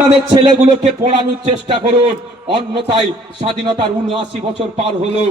আপনাদের ছেলেগুলোকে পড়ানোর চেষ্টা করুন, অন্যথায় স্বাধীনতার ৭৯ বছর পার হলো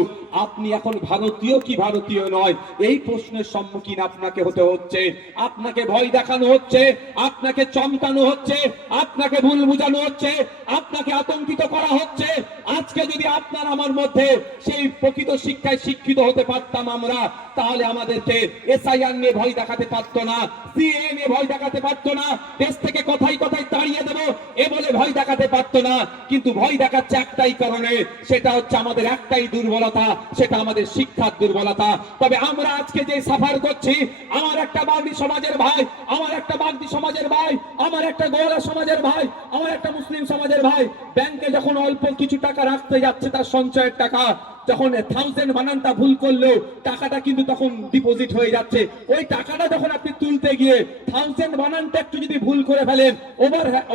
আপনি এখন ভারতীয় কি ভারতীয় নয় এই প্রশ্নের সম্মুখীন আপনাকে হতে হচ্ছে। আপনাকে ভয় দেখানো হচ্ছে, আপনাকে চমকানো হচ্ছে, আপনাকে ভুল বুঝানো হচ্ছে, আপনাকে আতঙ্কিত করা হচ্ছে। আজকে যদি আপনার আমার মধ্যে সেই প্রকৃত শিক্ষায় শিক্ষিত হতে পারতাম আমরা, তাহলে আমাদেরকে এসআইআর নিয়ে ভয় দেখাতে পারতো না, সিএএ নিয়ে ভয় দেখাতে পারতো না, দেশ থেকে কথাই কথাই তাড়িয়ে দেবো এ বলে ভয় দেখাতে পারতো না। কিন্তু ভয় দেখাচ্ছে একটাই কারণে, সেটা হচ্ছে আমাদের একটাই দুর্বলতা, সেটা আমাদের শিক্ষার দুর্বলতা। তবে আমরা আজকে যে সাফার করছি, আমার একটা বাগদি সমাজের ভাই, আমার একটা বাগদি সমাজের ভাই, আমার একটা গোয়ালা সমাজের ভাই, আমার একটা মুসলিম সমাজের ভাই ব্যাংকে যখন অল্প কিছু টাকা রাখতে যাচ্ছে, তার সঞ্চয়ের টাকা, যখন 1000 বানানটা ভুল করলো টাকাটা কিন্তু তখন ডিপোজিট হয়ে যাচ্ছে। ওই টাকাটা যখন আপনি তুলতে গিয়ে 1000 বানানটা একটু যদি ভুল করে ফেলেন,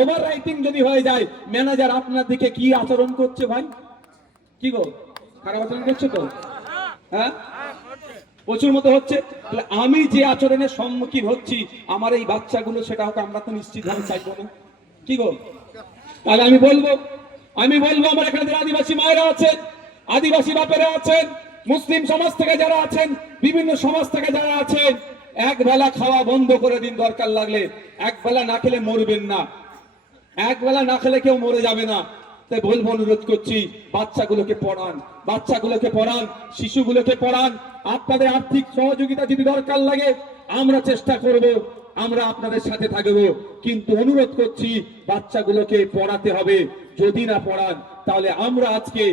ওভার রাইটিং যদি হয়ে যায়, ম্যানেজার আপনার দিকে কি আচরণ করছে ভাই? কি গো, খারাপ আচরণ করছে তো? হ্যাঁ, প্রচুর মতো হচ্ছে। আমি যে আচরণের সম্মুখীন হচ্ছি আমার এই বাচ্চাগুলো, সেটা হোক আমরা তো নিশ্চিত ভাবে চাইবো না। কি গো, তাহলে আমি বলবো আমার এখানে আদিবাসী মায়েরা আছেন, আদিবাসী বাপেরা আছেন, মুসলিম সমাজ থেকে যারা আছেন, বিভিন্ন সমাজ থেকে যারা আছেন, এক বেলা খাওয়া বন্ধ করে দিন, দরকার লাগলে এক বেলা না খেলে মরবেন না, এক বেলা না খেলে কেউ মরে যাবে না। তাই বলবো, অনুরোধ করছি, বাচ্চাগুলোকে পড়ান, বাচ্চাগুলোকে পড়ান, শিশুগুলোকে পড়ান। আপনাদের আর্থিক সহযোগিতা যদি দরকার লাগে আমরা চেষ্টা করব, আমরা আপনাদের সাথে থাকবো, কিন্তু অনুরোধ করছি বাচ্চাগুলোকে পড়াতে হবে। যদি না পড়ান তাহলে আমরা আজকে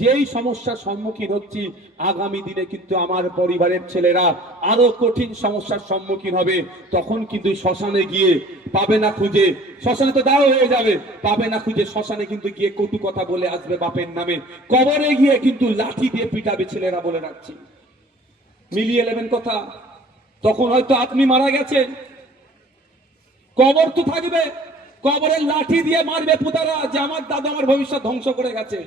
যেই সমস্যার সম্মুখীন হচ্ছি, আগামী দিনে কিন্তু আমার পরিবারের ছেলেরা আরো কঠিন সমস্যার সম্মুখীন হবে। তখন কিন্তু শ্মশানে গিয়ে পাবে না খুঁজে, শ্মশানে তো দাও হয়ে যাবে, পাবে না খুঁজে শ্মশানে কিন্তু গিয়ে কটু কথা বলে আসবে বাপের নামে, কবরে গিয়ে কিন্তু লাঠি দিয়ে পিটাবে ছেলেরা, বলে রাখছি। মিলিয়ে নেবেন কথা। তখন হয়তো আপনি মারা গেছেন, কবর তো থাকবে, কবরের লাঠি দিয়ে মারবে পুতারা যে আমার দাদা আমার ভবিষ্যৎ ধ্বংস করে গেছে,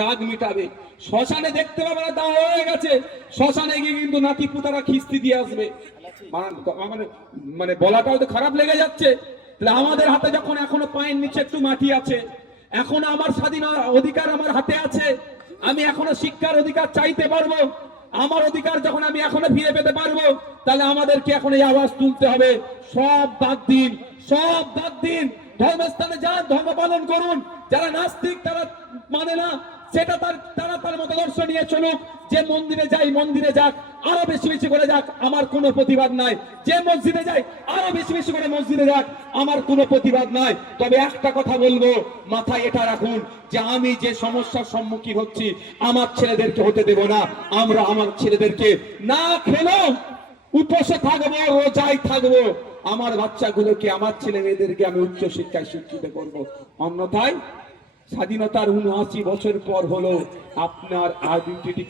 রাগ মিটাবে। শ্মশানে দেখতে পাবে না দাও হয়ে গেছে, শ্মশানে গিয়ে কিন্তু নাতি পুতারা খিস্তি দিয়ে আসবে। মানে বলাটাও তো খারাপ লেগে যাচ্ছে। আমাদের হাতে যখন এখনো পায়ের নিচে একটু মাটি আছে, এখনো আমার স্বাধীন অধিকার আমার হাতে আছে, আমি এখনো শিক্ষার অধিকার চাইতে পারবো, আমার অধিকার যখন আমি এখনো ফিরে পেতে পারবো, তাহলে আমাদেরকে এখন এই আওয়াজ তুলতে হবে, সব বাদ দিন, সব বাদ দিন, ধর্মস্থানে যান, ধর্ম পালন করুন। যারা নাস্তিক তারা মানে না, সেটা তারা তার মতাদর্শ নিয়ে চলুক। যে মন্দিরে যাই মন্দিরে যাক, আরো বেশি বেশি করে যাক, আমার কোনো প্রতিবাদ নাই। যে মসজিদে যাই আরো বেশি বেশি করে মসজিদে যাক, আমার কোনো প্রতিবাদ নাই। তবে একটা কথা বলবো, মাথায় এটা রাখুন যে আমি যে সমস্যার সম্মুখীন হচ্ছি আমার ছেলেদেরকে হতে দেব না। আমরা আমার ছেলেদেরকে না খেলেও উপসে থাকবো, রোজায় থাকবো, আমার বাচ্চাগুলোকে, আমার ছেলে মেয়েদেরকে আমি উচ্চ শিক্ষায় শিক্ষিত করবো। অন্যথায় স্বাধীনতার ৭৯ বছর পর হলো আপনার আইডেন্টিটি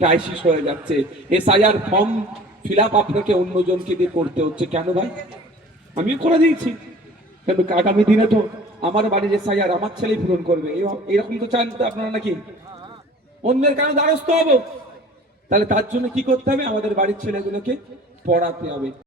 ক্রাইসিস হয়ে যাচ্ছে। এসআইআর ফর্ম ফিল আপ আপনাকে অন্যজনকে দিয়ে করতে হচ্ছে। কেন ভাই? আমিও করে দিয়েছি, কিন্তু আগামী দিনে তো আমার বাড়ির এসআইআর আমার ছেলেই পূরণ করবে, এরকম তো চান তো আপনারা নাকি? অন্যের কারণে দ্বারস্থ হবো? তাহলে তার জন্য কি করতে হবে? আমাদের বাড়ির ছেলেগুলোকে পড়াতে হবে।